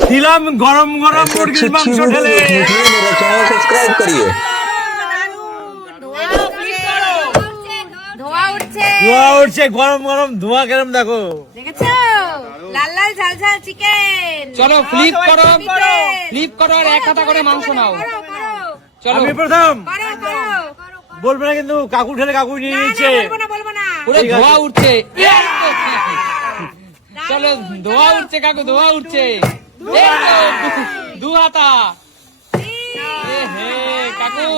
দিলাম গরম গরম মুরগির মাংস ঢেলে। मेरा चैनल सब्सक्राइब करिए। ধোয়া উঠছে ধোয়া উঠছে, গরম গরম ধোয়া কেরম দেখো। দেখেছো? লাল লাল ঝাল ঝাল চিকেন। চলো ফ্লিপ করো, ফ্লিপ করো আর এক হাতা করে মাংস নাও। চলো আমি প্রথম করো করো। বলবে না কিন্তু, কাকু ঠেলে কাকু নিয়ে নিচ্ছে। বলবো না। পুরো ধোয়া উঠছে। চলো ধোয়া উঠছে কাকু, ধোয়া উঠছে। এই তো, দু হাতা। এ হে কাকু,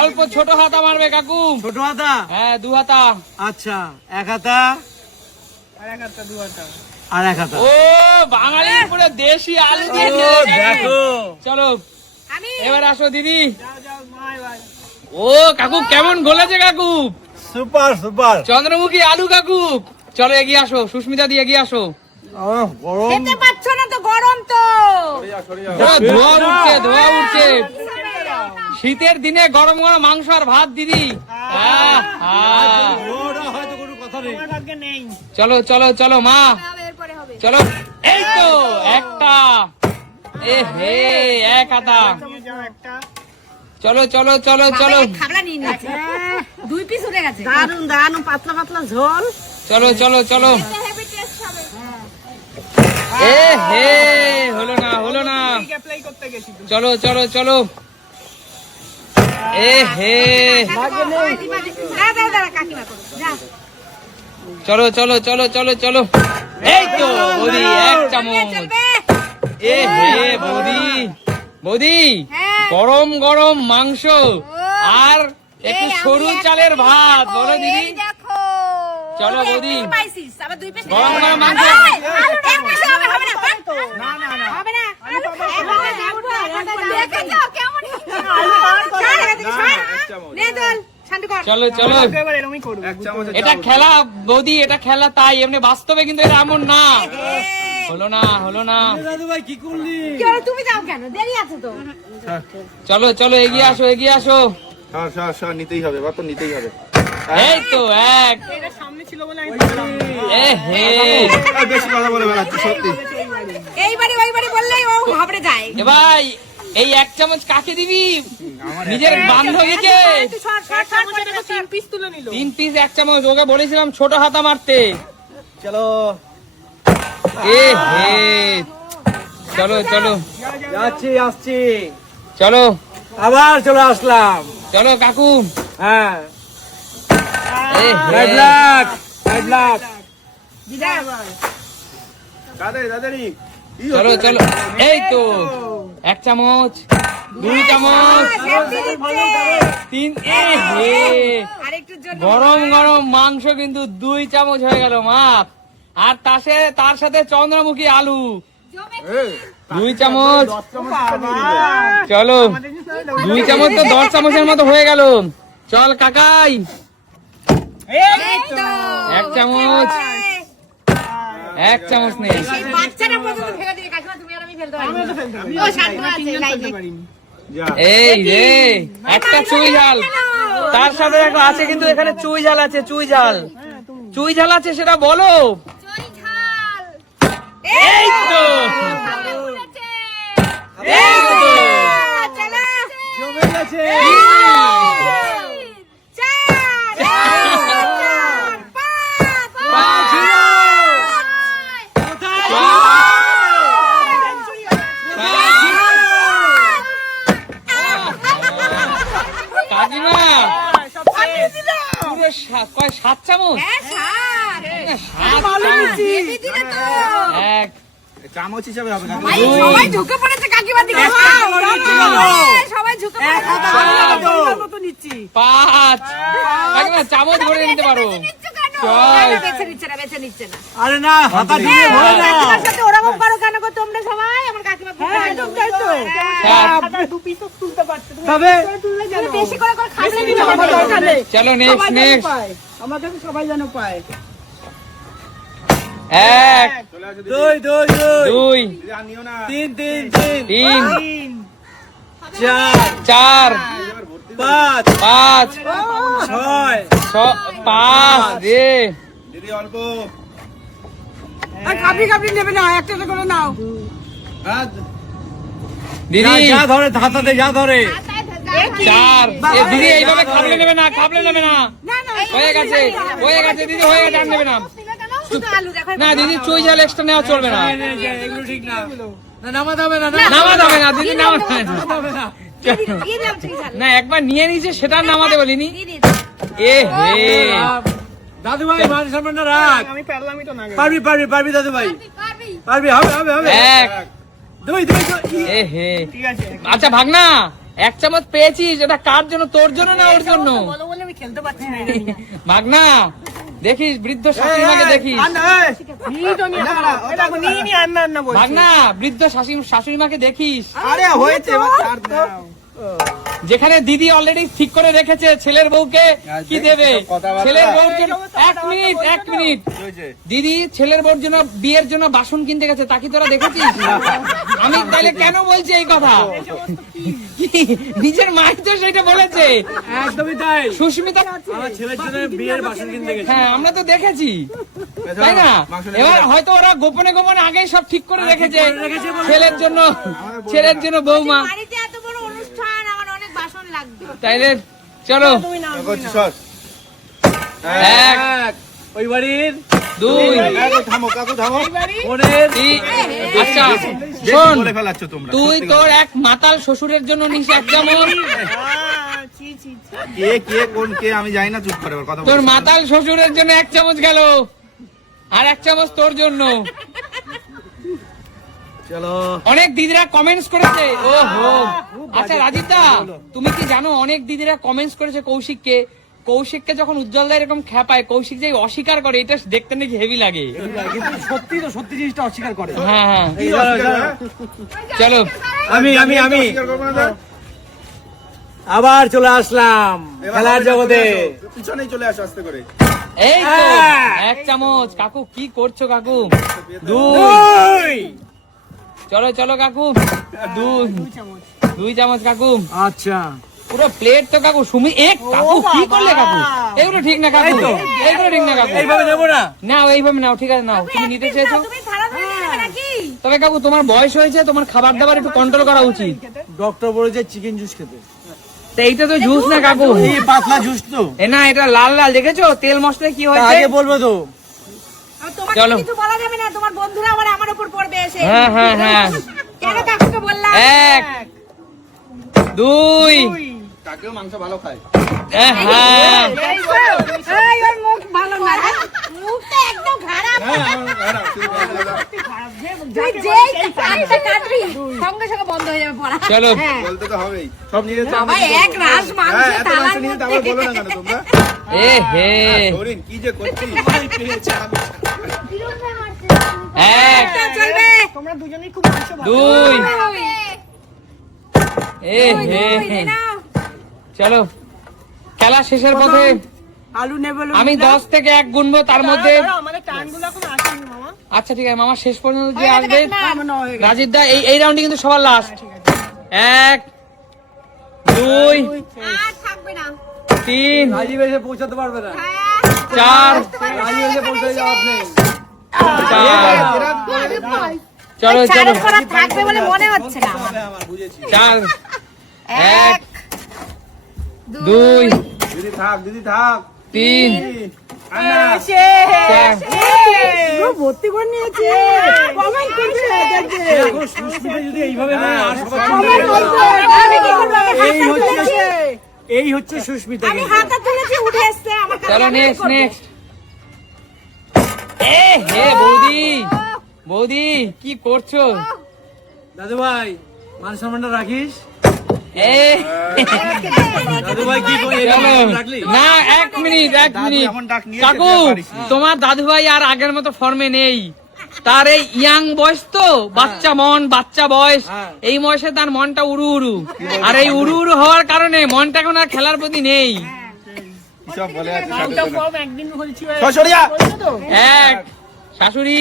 অল্প ছোট হাতা মারবে কাকু। ছোট হাতা, হ্যাঁ 2 হাতা। আচ্ছা 1 হাতা আর 1 হাতা। ও বাঙালি পুরো দেশি আলু দিয়ে ও, খেয়েছে। দেখো চলো আমি এবার আসো দিদি। ও কাকু কেমন গলেছে কাকু, সুপার সুপার। চন্দ্রমুখী আলু কাকু। চলো এগিয়ে আসো, সুস্মিতা দিয়ে এগিয়ে আসো। গরম খেতে পাচ্ছ না তো, গরম তো। ও, ধোয়া উঠছে, ধোয়া উঠছে। শীতের দিনে গরম গরম মাংস আর ভাত দিদি। আহা। ওটা হয়তো কোনো কথা নেই। চলো চলো চলো মা, এরপরে হবে। চলো। এই তো একটা। এ হে 1 হাতা। চলো চলো চলো চলো খাবলা নিয়ে নিচ্ছে। 2 পিস উঠে গেছে। দারুন দারুন পাতলা পাতলা ঝোল। চলো চলো চলো। হেভি টেস্ট হবে। এ হে হলো না, হলো না। চলো চলো চলো। এ হে দাঁড়া কাকিমা করো। যা। চলো চলো চলো চলো চলো। এই তো বৌদি 1 চামচ। চলবে। এ হে বৌদি, বৌদি হ্যাঁ। গরম গরম মাংস আর একটু এই সরু আমি চালের একটা ভাত, দেখো, বলো দিদি। এই দেখো। চলো এই বৌদি। একটা পাইছিস, আবার 2 পিস। গরম গরম মাংস। আলু এক পিস হবে, হবে না। হবে না। আলু দেখেছো কেমন? ছাড় এখান থেকে, ছাড়। নে দোল, শান্ত কর। চলো চলো। এটা খেলা বৌদি, এটা খেলা, তাই এমনি বাস্তবে কিন্তু এটা এমন না। হলো না, হলো না। দাদু ভাই কি করলি? কি হলো, তুমি যাও কেন? দেরি আছে তো। চলো চলো এগিয়ে আসো, এগিয়ে আসো। নিতেই হবে, বাত নিতেই হবে। এই তো 1। এ হে বেশি কথা বলে বেড়াচ্ছি সত্যি। এইবারে ওইবারে বললেই ও ঘাবড়ে যায়। এ ভাই এই 1 চামচ কাকে দিবি? নিজের বান্ধবীকে। 3 পিস তুলে নিল। 3 পিস 1 চামচ। ওকে বলেছিলাম ছোট হাতা মারতে। চলো এ হে চলো চলো যাচ্ছি, আসছি। চলো আবার চলে আসলাম। চলো কাকু। হ্যাঁ, এ হে। Right luck, right luck. দাদারি চলো চলো। এই তো 1 চামচ, 2 চামচ, 3। এ হে আরেকটুর জন্য গরম গরম মাংস কিন্তু 2 চামচ হয়ে গেল মাপ। আর তার সাথে চন্দ্রমুখী আলু 2 চামচ। চলো 2 চামচ তো 10 চামচের মতো হয়ে গেল। চল কাকাই এই তো 1 চামচ, 1 চামচ নেই। সেই বাচ্চাটা পর্যন্ত ফেলে দিয়ে কাকিমা তুমি আর আমি ফেলতে পারি। ও শান্ত আছে লাইনে। এই রে একটা চুই ঝাল, তার সাথে একটা আছে কিন্তু এখানে চুই ঝাল আছে। চুই ঝাল, চুই ঝাল আছে সেটা বলো। চই ঝাল। এই তো, এই তো চলো জমে গেছে। 4 কাকিমা পুরো 7 চামচ। হ্যাঁ 7 চামচ। এক, চামচ হিসাবে হবে না। সবাই ঝুঁকে পড়েছে কাকিমার দিকে। সবাই ঝুঁকে পড়েছে। 5। কাকিমা চামচ ভরে নিতে পারো। ছয়। বেছে নিচ্ছে না, বেছে নিচ্ছে না। আরে না, হাতা দিয়ে ভরে না। কাকিমার সাথে ওরকম করো কেন গো তোমরা সবাই? আমার কাকিমা সাত। 2 পিসও তুলতে পারছে। তবে বেশি করে করে খাবে বেশি আমার দরকার নেই। চলো নেক্সট সবাই যেন নেক্সট। পায়। আমাদের সবাই যেন পায়। 1, দুই দুই দুই 2, তিন তিন তিন 3, চার 4, পাঁচ 5, ছয় 5 রে। দিদি অল্প। আর কাবলি কাবলি নেবে না, একটা করে নাও। দিদি যা ধরে হাতাতে যা ধরে 4 এ দিদি এইভাবে খাবলে নেবে না হয়ে গেছে দিদি হয়ে গেছে আর নেবে না শুধু আলু দেখো না দিদি চুই ঝাল এক্সট্রা নেওয়া চলবে না এগুলো ঠিক না নামাতে হবে না নামাতে হবে না দিদি নামাতে হবে না দিয়ে দাও ঠিক আছে না একবার নিয়ে নিয়েছে সেটা নামাতে বলিনি এ হে দাদু ভাই মান সম্মান রাখ আমি পারলামই তো না পারবি দাদু ভাই পারবি হবে 1 দুই এ হে ঠিক আছে আচ্ছা ভাগনা 1 চামচ পেয়েছিস এটা কার জন্য তোর জন্য না ওর জন্য বলো বলে আমি খেলতে পারছি না ভাগনা দেখিস বৃদ্ধ শাশুড়িমাকে দেখিস নিয়ে তো নিয়ে এটা নিয়ে আন্না বলছি ভাগনা বৃদ্ধ শাশুড়িমাকে দেখিস আরে হয়েছে এবার ছাড় দাও। যেখানে দিদি অলরেডি ঠিক করে রেখেছে ছেলের বউকে কি দেবে কথাবার্তা। ছেলের বউর জন্য 1 মিনিট কি হয়েছে? দিদি ছেলের বউর জন্য বিয়ের জন্য বাসন কিনতে গেছে তা কি তোরা দেখেছিস আমি তাহলে কেন বলছি এই কথা নিজের মাই তো সেটা বলেছে একদমই তাই সুস্মিতা আমার ছেলের জন্য বিয়ের বাসন কিনতে গেছে হ্যাঁ আমরা তো দেখেছি তাই না মাংস নিয়ে এবার যাও। হয়তো ওরা গোপনে গোপনে আগেই সব ঠিক করে রেখেছে ছেলের জন্য বৌমা বাড়িতে এত বড় অনুষ্ঠান আমার অনেক বাসন লাগবে তাইলে চলো করছি সর 1 ওই বাড়ির 2 থামো কাকু থামো বোনের 3 আচ্ছা বেশি শোন বলে ফেলাচ্ছ তোমরা তুই সত্যি তোর এক মাতাল শ্বশুরের জন্য নিস 1 চামচ কে কোন কে আমি জানি না চুপ করে এবার কথা তোর বলছি। মাতাল শ্বশুরের জন্য 1 চামচ গেল আর 1 চামচ তোর জন্য চলো অনেক দিদিরা কমেন্টস করেছে ও হো আচ্ছা রাজিতা তুমি কি জানো অনেক দিদিরা কমেন্টস করেছে কৌশিককে যখন উজ্জ্বল দা এরকম খেপায় কৌশিক যে অস্বীকার করে এটা দেখতে নাকি হেভি লাগে কিন্তু সত্যি জিনিসটা অস্বীকার করে হ্যাঁ কি অস্বীকার করে? চলো আমি অস্বীকার করবো না তো? আবার চলে আসলাম এবার খেলার আমাদের জগতে চলে আসো, পিছনেই চলে আসো আস্তে করে এই তো হ্যাঁ। 1 চামচ কাকু কি করছো কাকু 2 দুই চলো কাকু 2 চামচ কাকু আচ্ছা পুরো প্লেট তো কাকু সুমি কাকু কি করলে কাকু এগুলো ঠিক না কাকু এগুলো ঠিক না কাকু এইভাবে নেবো না নাও এইভাবে নাও ঠিক আছে নাও তুমি নিতে চেয়েছো তুমি খারাপ হয়ে যাবে নাকি তবে কাকু তোমার বয়স হয়েছে তোমার খাবার দাবার একটু কন্ট্রোল করা উচিত ডক্টর বলেছে চিকেন জুস খেতে তো এইটা তো জুস না কাকু এই পাতলা জুস তো এ না এটা লাল লাল দেখেছো তেল মশলা কি তা হয়েছে আগে বলবো তো আর তোমাকে চলো। কিছু বলা যাবে না তোমার বন্ধুরা আবার আমার উপর পড়বে এসে হ্যাঁ কেন কাকুকে বললাম 1 2 কাকেও মাংস ভালো খায় হ্যাঁ এই ওর মুখ ভালো না মুখটা একদম খারাপ তুই যেই কাটটা কাটবি সঙ্গে সঙ্গে বন্ধ হয়ে যাবে পড়া চলো বলতে তো হবেই সব নিয়ে যেতে বাবা এক রাস মাংস হ্যাঁ এত মাংস থালার নিয়ে যেতে আবার বলো না কেন তোমরা এ হে সরিন কি যে করছি 1 চলবে তোমরা দুজনেই খুব মাংস ভালো 2 এ হে চলো খেলা শেষের পথে আলু নেবে আমি 10 থেকে 1 গুনবো তার মধ্যে আমাদের টাইমগুলো এখন আসেনি মামা আচ্ছা ঠিক আছে মামা শেষ পর্যন্ত যে আসবে আমার না হয়ে গেছে রাজীব দা এই রাউন্ডে কিন্তু সবার লাস্ট 1 2 আর থাকবে না 3 রাজীব এসে পৌঁছাতে পারবে না 4 রাজীব এসে পৌঁছাতে যাওয়ার নেই 4 চলো চলো করা থাকবে বলে মনে হচ্ছে না আমার বুঝেছি 4 1 2 দিদি থাক 3 4 ভর্তি করে নিয়েছে কমেন্ট করছে এখন সুস্মিতা যদি এইভাবে নেয় আর সবাই আমি কি করবো এই হচ্ছে এই হচ্ছে সুস্মিতা আমি হাতটা তুলেছি উঠে এসছে আমার কাছে চলো আমি কি নেক্সট করবো? নেক্সট হে বৌদি কি করছো দাদু ভাই মান সম্মানটা রাখিস এ দাদু ভাই কি করে চলো রাখলি না 1 মিনিট এমন ডাক নিয়েছে, কাকু তুই আর পারিস নি। তোমার দাদু ভাই আর আগের মতো ফর্মে নেই তার এই ইয়াং বয়স তো বাচ্চা বয়স হ্যাঁ। এই বয়সে তার মনটা উড়ু আর এই উড়ু হওয়ার কারণে মনটা এখন আর খেলার প্রতি নেই কি সব বলে আছে আউট অফ ফর্ম একদিন হয়েছিল সরিয়া বলছো তো 1 শাশুড়ি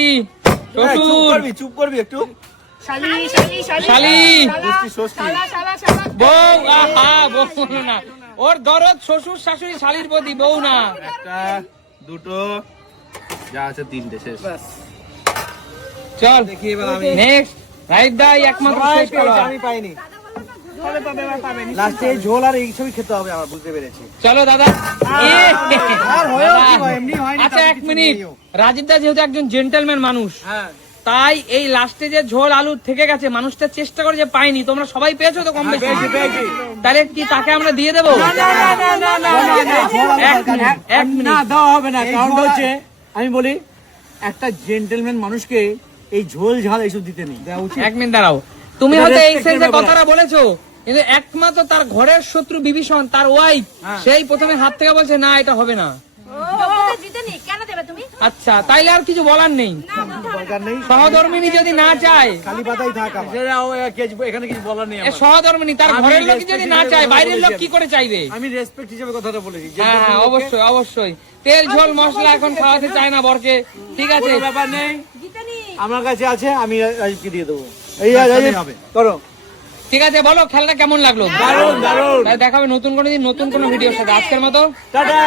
চুপ শ্বশুর করবি একটু শালি শালি ষষ্ঠী ষষ্ঠী শালা বউ আহা বউ বলো না ওর দরদ শ্বশুর শাশুড়ি শালির প্রতি বউ না একটা দুটো যা আছে তিনটে শেষ চল দেখি এবার আমি নেক্সট রাইট দাই একমাত্র শেষ খেলোয়াড়। আমি পাইনি কবে পাবে বা পাবে না। লাস্টে এই ঝোল আর এইসবই খেতে হবে আমার, বুঝতে পেরেছি। চলো দাদা। আর হয়েও কি হয়, এমনি হয়নি, আচ্ছা তাতে এক কিছু মিনিট, নেইও। রাজীব দা যেহেতু একজন জেন্টলম্যান মানুষ, হ্যাঁ তাই এই লাস্টে যে ঝোল আলু থেকে গেছে মানুষটা চেষ্টা করে যে পাইনি, তোমরা সবাই পেয়েছো তো কম বেশি? তাহলে কি তাকে আমরা দিয়ে দেবো? এক মিনিট। না দেওয়া হবে না, এই কারণ ঝোল- হচ্ছে আমি বলি একটা জেন্টেলম্যান মানুষকে এই ঝোল ঝাল এইসব দিতে নেই। এক মিনিট দাঁড়াও, তুমি এটা হয়তো এই respect এর সেন্সে ব্যাপার। কথাটা বলেছো, কিন্তু একমাত্র তার ঘরের শত্রু বিভীষণ, তার ওয়াইফ, সেই প্রথমে হাত থেকে বলছে না এটা হবে না। যোগ্যতা জিতেনি, কেন দেবে তুমি? আচ্ছা তাইলে আর কিছু বলার নেই, দরকার নেই, সহধর্মিনী যদি না চায়, খালি পাতাই থাক আমার। সেটা এখানে কিছু বলার নেই এ আমার। সহধর্মিনী তার আমি ঘরের লোক respect যদি না হিসেবে চায়, কথা বাইরের লোক বলেছি কি করে চাইবে? আমি রেসপেক্ট হিসেবে কথাটা বলেছি। হ্যাঁ gentleman হ্যাঁ, লোককে অবশ্যই অবশ্যই। তেল ঝোল মশলা এখন খাওয়াতে চায় না বরকে, ঠিক আছে? কোনো ব্যাপার নেই, জিতেনি। আমার কাছে আছে, আমি রাজীবকে দিয়ে দেবো। এই ব্যাস, রাজীব, তাহলেই হবে। করো। ঠিক আছে, বলো খেলাটা কেমন লাগলো? দারুণ দারুণ। তাহলে দেখাবে নতুন কোনো দিন নতুন কোনো ভিডিওর সাথে। আজকের মতো টাটা।